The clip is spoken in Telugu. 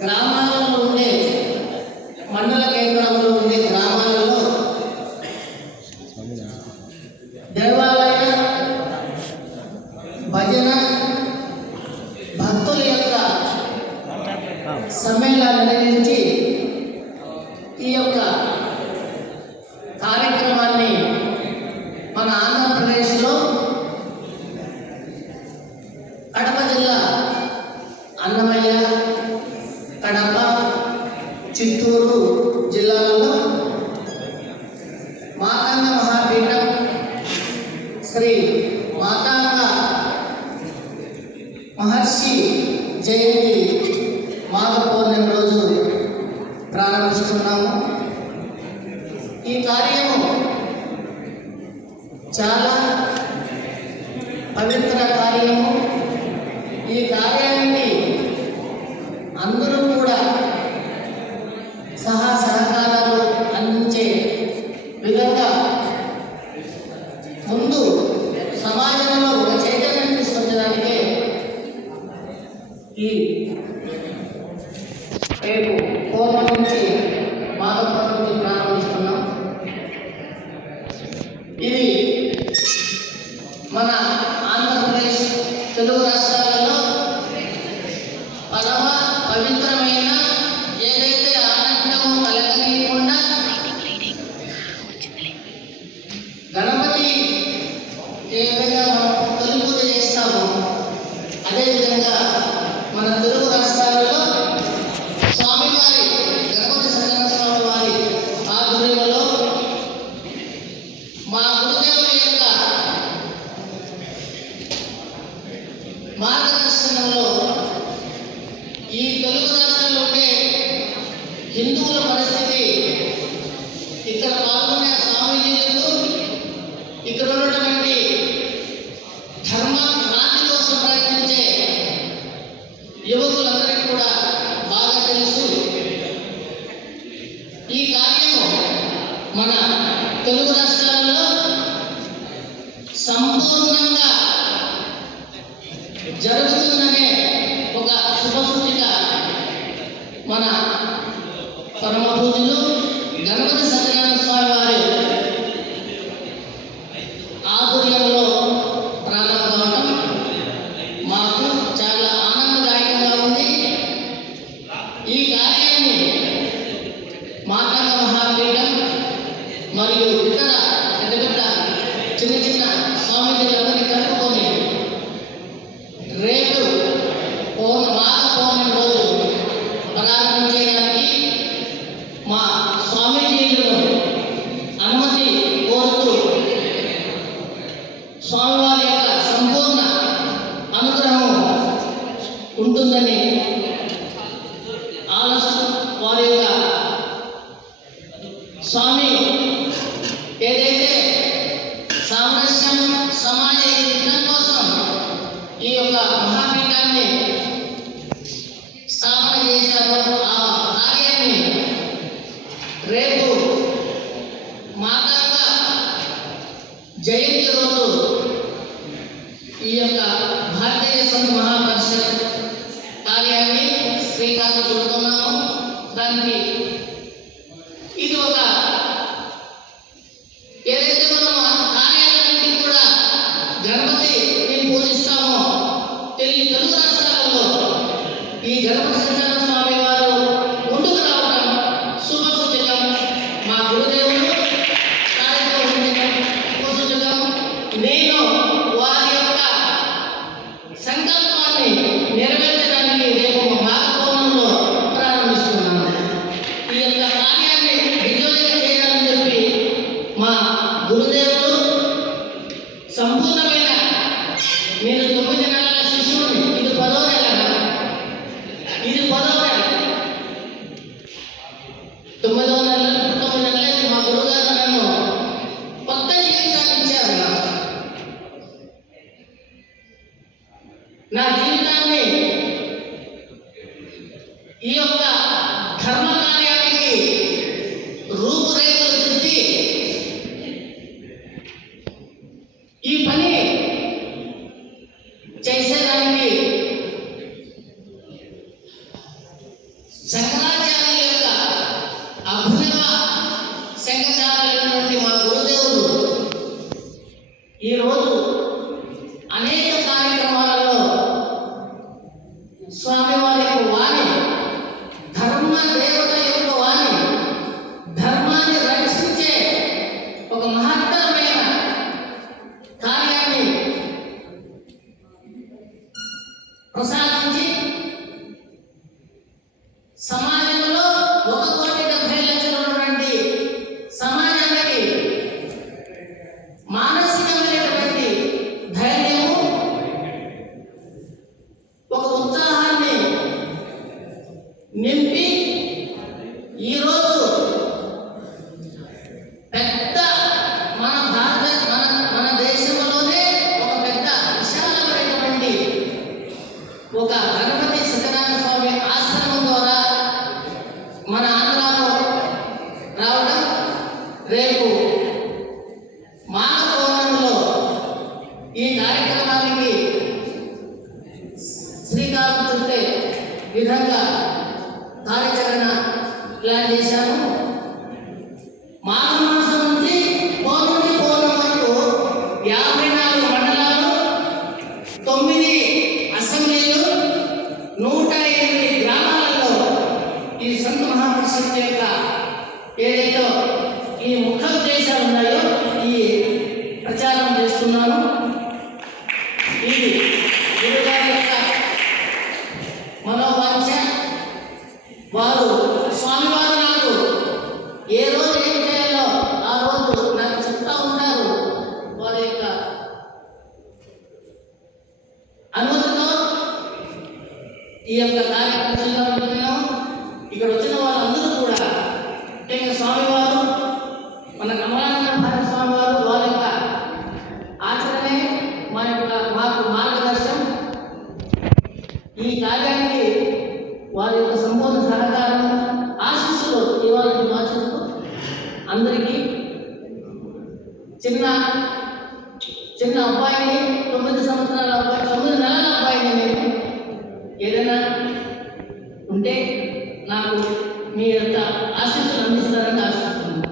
గ్రామాలలో ఉండే మండల కేంద్రంలో ఉండే గ్రామాలలో దేవాలయ భజన భక్తుల యొక్క సమ్మేళనాలు నిర్వహించి ఈ యొక్క కార్యక్రమాన్ని మన ఆంధ్రప్రదేశ్లో కడప జిల్లా అన్నమయ్య కడప చిత్తూరు జిల్లాలలో మాతంగ మహాపీఠం శ్రీ మాతాంగ మహర్షి జయంతి మాఘ పౌర్ణమి రోజు ప్రారంభిస్తున్నాము. ఈ కార్యము చాలా పవిత్ర కార్యము. ఈ కార్యాన్ని అందరూ ఈ రేపు పూర్వం నుంచి మాధవపురం నుంచి ప్రారంభిస్తున్నాం. ఇది మన ఆంధ్రప్రదేశ్ తెలుగు రాష్ట్రాలలో పరమ పవిత్రమైన ఏదైతే ఆనందము కలగనీయకుండా గణపతి ఏ విధంగా మనం తొలి పూజ చేస్తామో అదేవిధంగా మన తెలుగు రాష్ట్రాలలో స్వామివారి గణపతి సత్యనారాయణ స్వామి వారి ఆధ్వర్యంలో మా గురుదేవుల యొక్క మార్గదర్శనంలో ఈ తెలుగు రాష్ట్రాల్లో ఉండే హిందువుల పరిస్థితి యువకులందరికీ కూడా బాగా తెలుసు. ఈ కార్యము మన తెలుగు రాష్ట్రాలలో సంపూర్ణంగా జరుగుతుందనే ఒక శుభసూచిక మన సంపూర్ణమైన నేను తొమ్మిది నెలల శిశువుని ఇది పదో నెల ఇది పదో నెల. తొమ్మిదో నెల తొమ్మిది నెలలైతే మా గురుగారు నన్ను కొత్త జీవితాన్ని ఇచ్చారు నా జీవితాన్ని ఈ యొక్క Herodes ఉత్తర దేశాలు ఉన్నాయో ఈ ప్రచారం చేస్తున్నాను. అందరికీ చిన్న చిన్న అబ్బాయిని తొమ్మిది సంవత్సరాల అబ్బాయి తొమ్మిది నెలల అబ్బాయిని నేను ఏదైనా ఉంటే నాకు మీ యొక్క ఆశీస్సులు అందిస్తారని ఆశిస్తున్నాను